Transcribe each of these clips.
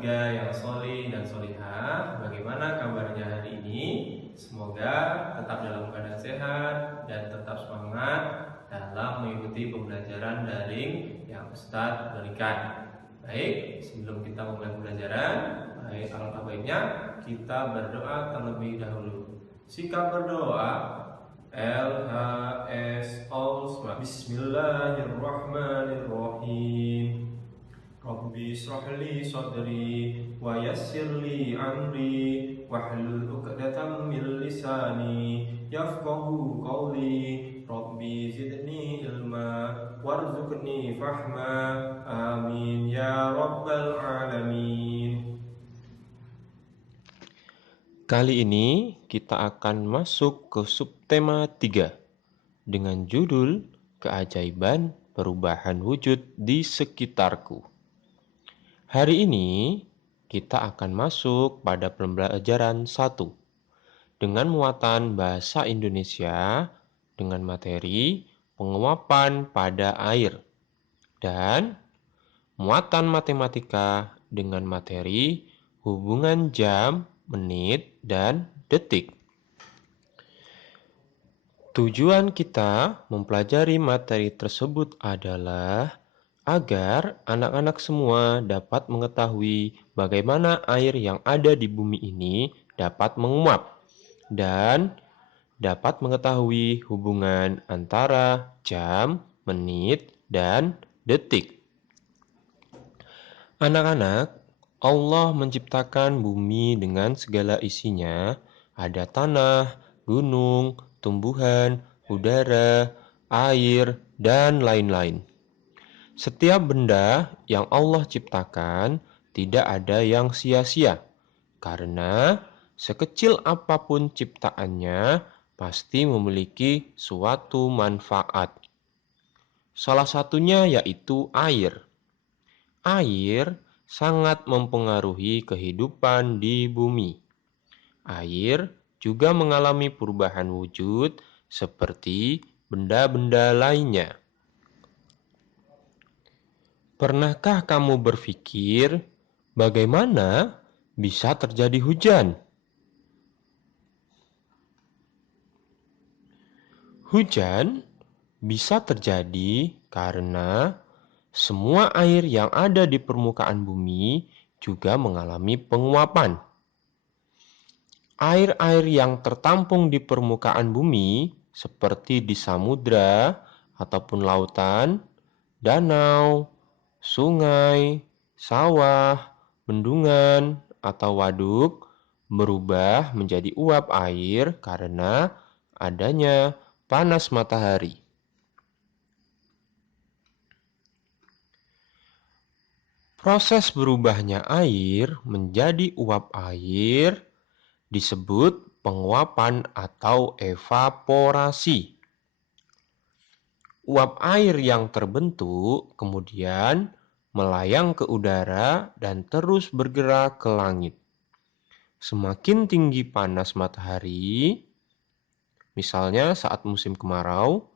3 yang solih dan solihah. Bagaimana kabarnya hari ini? Semoga tetap dalam keadaan sehat dan tetap semangat dalam mengikuti pembelajaran daring yang Ustadz berikan. Baik, sebelum kita mulai pembelajaran, alangkah baiknya kita berdoa terlebih dahulu. Sikap berdoa LHS Osma. Bismillahirrahmanirrahim. Rabbi shrah li sadri wa yassir li amri wahlul 'uqdatam min lisani yafqahu qawli. Rabbi zidni ilma warzuqni fahma. Amin ya rabbal alamin. Kali ini kita akan masuk ke subtema 3 dengan judul Keajaiban Perubahan Wujud di Sekitarku. Hari ini kita akan masuk pada pembelajaran 1 dengan muatan bahasa Indonesia dengan materi penguapan pada air dan muatan matematika dengan materi hubungan jam, menit, dan detik. Tujuan kita mempelajari materi tersebut adalah agar anak-anak semua dapat mengetahui bagaimana air yang ada di bumi ini dapat menguap dan dapat mengetahui hubungan antara jam, menit, dan detik. Anak-anak, Allah menciptakan bumi dengan segala isinya. Ada tanah, gunung, tumbuhan, udara, air, dan lain-lain. Setiap benda yang Allah ciptakan tidak ada yang sia-sia, karena sekecil apapun ciptaannya pasti memiliki suatu manfaat. Salah satunya yaitu air. Air sangat mempengaruhi kehidupan di bumi. Air juga mengalami perubahan wujud seperti benda-benda lainnya. Pernahkah kamu berpikir bagaimana bisa terjadi hujan? Hujan bisa terjadi karena semua air yang ada di permukaan bumi juga mengalami penguapan. Air-air yang tertampung di permukaan bumi, seperti di samudra ataupun lautan, danau, sungai, sawah, bendungan, atau waduk, berubah menjadi uap air karena adanya panas matahari. Proses berubahnya air menjadi uap air disebut penguapan atau evaporasi. Uap air yang terbentuk kemudian melayang ke udara dan terus bergerak ke langit. Semakin tinggi panas matahari, misalnya saat musim kemarau,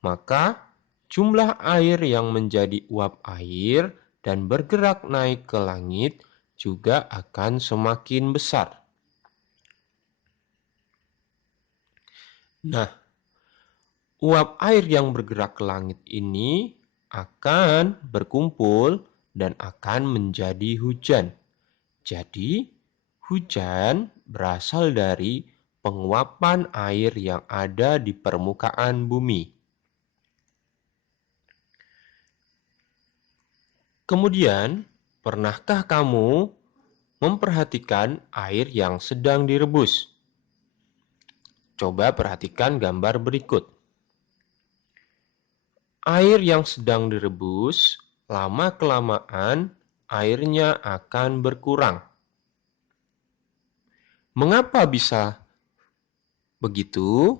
maka jumlah air yang menjadi uap air dan bergerak naik ke langit juga akan semakin besar. Nah, uap air yang bergerak ke langit ini akan berkumpul dan akan menjadi hujan. Jadi, hujan berasal dari penguapan air yang ada di permukaan bumi. Kemudian, pernahkah kamu memperhatikan air yang sedang direbus? Coba perhatikan gambar berikut. Air yang sedang direbus, lama-kelamaan airnya akan berkurang. Mengapa bisa begitu?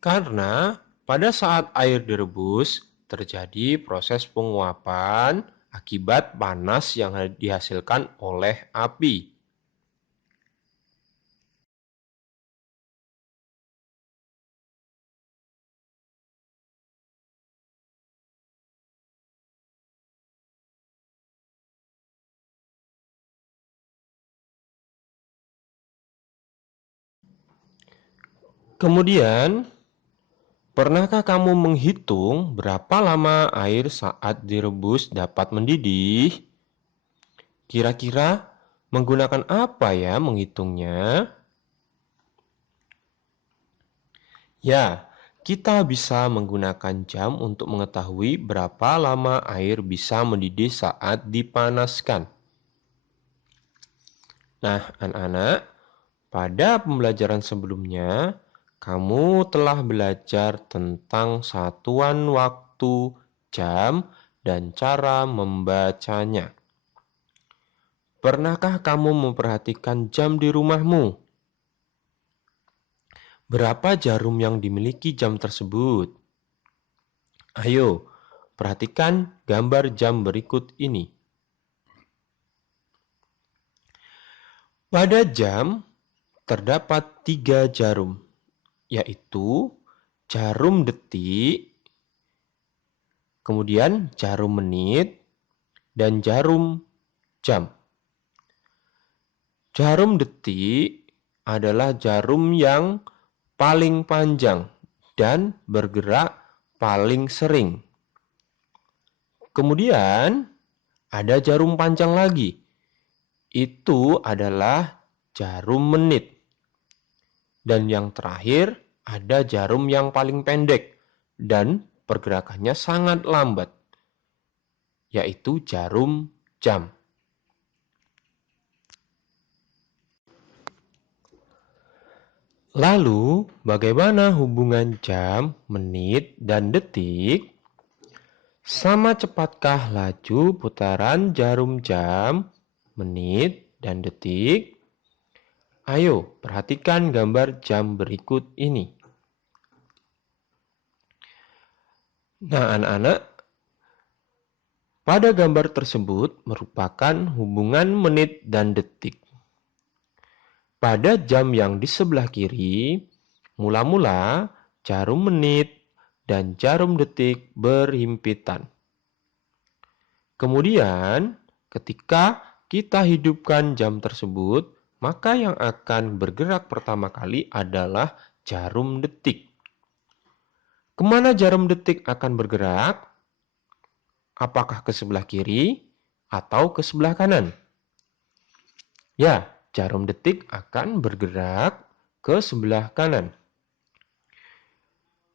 Karena pada saat air direbus, terjadi proses penguapan akibat panas yang dihasilkan oleh api. Kemudian, pernahkah kamu menghitung berapa lama air saat direbus dapat mendidih? Kira-kira menggunakan apa ya menghitungnya? Ya, kita bisa menggunakan jam untuk mengetahui berapa lama air bisa mendidih saat dipanaskan. Nah, anak-anak, pada pembelajaran sebelumnya, kamu telah belajar tentang satuan waktu, jam, dan cara membacanya. Pernahkah kamu memperhatikan jam di rumahmu? Berapa jarum yang dimiliki jam tersebut? Ayo, perhatikan gambar jam berikut ini. Pada jam terdapat 3 jarum, yaitu jarum detik, kemudian jarum menit, dan jarum jam. Jarum detik adalah jarum yang paling panjang dan bergerak paling sering. Kemudian ada jarum panjang lagi. Itu adalah jarum menit. Dan yang terakhir ada jarum yang paling pendek dan pergerakannya sangat lambat, yaitu jarum jam. Lalu, bagaimana hubungan jam, menit, dan detik? Sama cepatkah laju putaran jarum jam, menit, dan detik? Ayo, perhatikan gambar jam berikut ini. Nah, anak-anak, pada gambar tersebut merupakan hubungan menit dan detik. Pada jam yang di sebelah kiri, mula-mula jarum menit dan jarum detik berhimpitan. Kemudian, ketika kita hidupkan jam tersebut, maka yang akan bergerak pertama kali adalah jarum detik. Kemana jarum detik akan bergerak? Apakah ke sebelah kiri atau ke sebelah kanan? Ya, jarum detik akan bergerak ke sebelah kanan.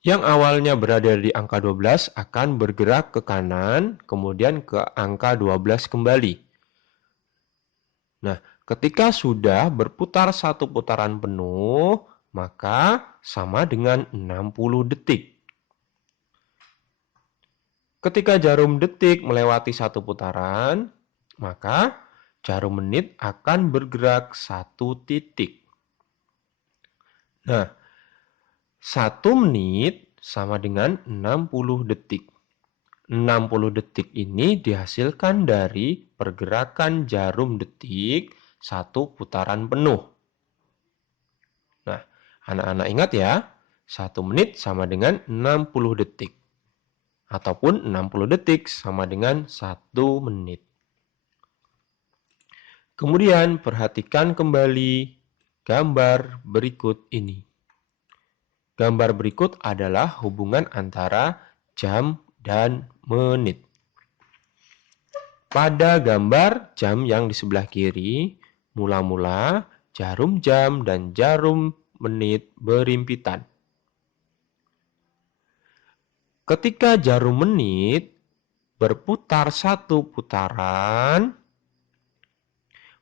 Yang awalnya berada di angka 12 akan bergerak ke kanan, kemudian ke angka 12 kembali. Nah, ketika sudah berputar satu putaran penuh, maka sama dengan 60 detik. Ketika jarum detik melewati satu putaran, maka jarum menit akan bergerak satu titik. Nah, 1 menit sama dengan 60 detik. 60 detik ini dihasilkan dari pergerakan jarum detik satu putaran penuh. Nah, anak-anak ingat ya, 1 menit sama dengan 60 detik. Ataupun 60 detik sama dengan 1 menit. Kemudian perhatikan kembali gambar berikut ini. Gambar berikut adalah hubungan antara jam dan menit. Pada gambar jam yang di sebelah kiri, mula-mula jarum jam dan jarum menit berhimpitan. Ketika jarum menit berputar satu putaran,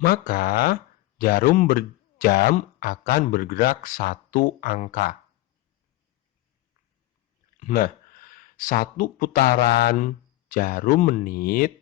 maka jarum jam akan bergerak satu angka. Nah, satu putaran jarum menit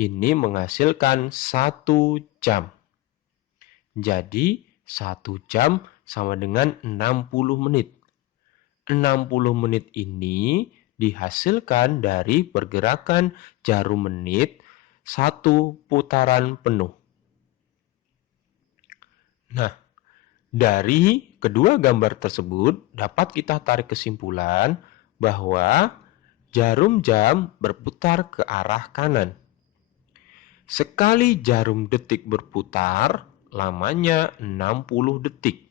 ini menghasilkan 1 jam. Jadi, 1 jam sama dengan 60 menit. 60 menit ini dihasilkan dari pergerakan jarum menit satu putaran penuh. Nah, dari kedua gambar tersebut dapat kita tarik kesimpulan bahwa jarum jam berputar ke arah kanan. Sekali jarum detik berputar, lamanya 60 detik.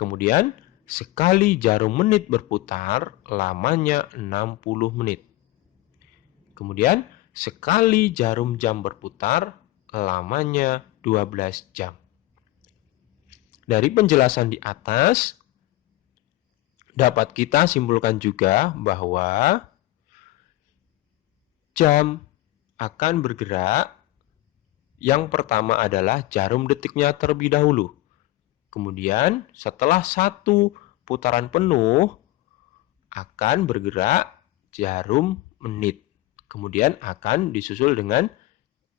Kemudian, sekali jarum menit berputar, lamanya 60 menit. Kemudian, sekali jarum jam berputar, lamanya 12 jam. Dari penjelasan di atas, dapat kita simpulkan juga bahwa jam akan bergerak. Yang pertama adalah jarum detiknya terlebih dahulu. Kemudian setelah satu putaran penuh akan bergerak jarum menit. Kemudian akan disusul dengan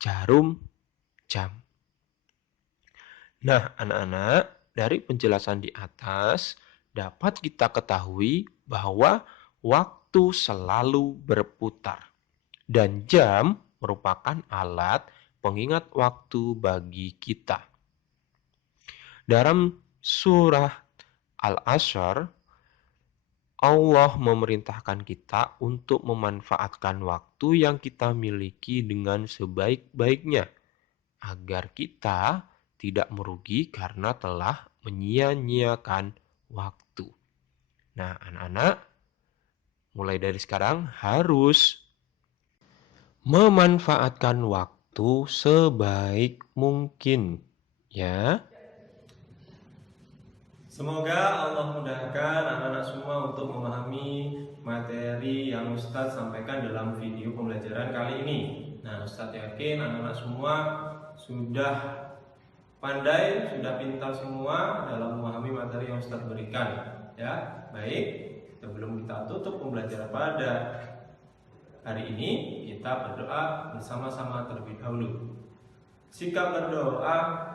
jarum jam. Nah, anak-anak, dari penjelasan di atas dapat kita ketahui bahwa waktu selalu berputar dan jam merupakan alat pengingat waktu bagi kita. Dalam surah Al-Asr, Allah memerintahkan kita untuk memanfaatkan waktu yang kita miliki dengan sebaik-baiknya, agar kita tidak merugi karena telah menyia-nyiakan waktu. Nah, anak-anak, mulai dari sekarang harus memanfaatkan waktu sebaik mungkin, ya. Semoga Allah mudahkan anak-anak semua untuk memahami materi yang Ustadz sampaikan dalam video pembelajaran kali ini. Nah, Ustadz yakin anak-anak semua sudah pandai, sudah pintar semua dalam memahami materi yang Ustadz berikan. Ya, baik. Sebelum kita tutup pembelajaran pada hari ini, kita berdoa bersama-sama terlebih dahulu. Sikap berdoa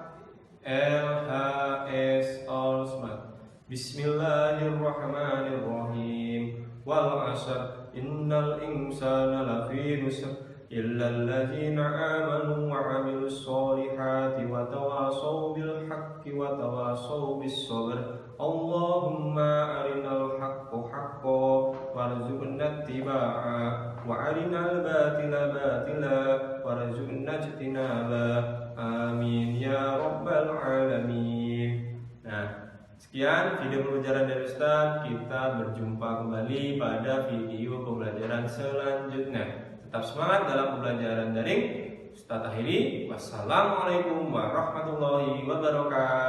LHS All Smart. Bismillahirrahmanirrahim. Wal 'ashr innal insana lafi khusr illa alladzina amanu wa 'amilus solihati wa tawasaw bil haqqi wa tawasaw bis sabr. Allahumma arinal haqqa haqqan warzuqna ittiba'a wa arinal batila batila warzuqna ijtinaba. Amin ya rabbal alamin. Nah, sekian video pembelajaran dari Ustaz. Kita berjumpa kembali pada video pembelajaran selanjutnya. Tetap semangat dalam pembelajaran daring. Ustaz akhiri. Wassalamualaikum warahmatullahi wabarakatuh.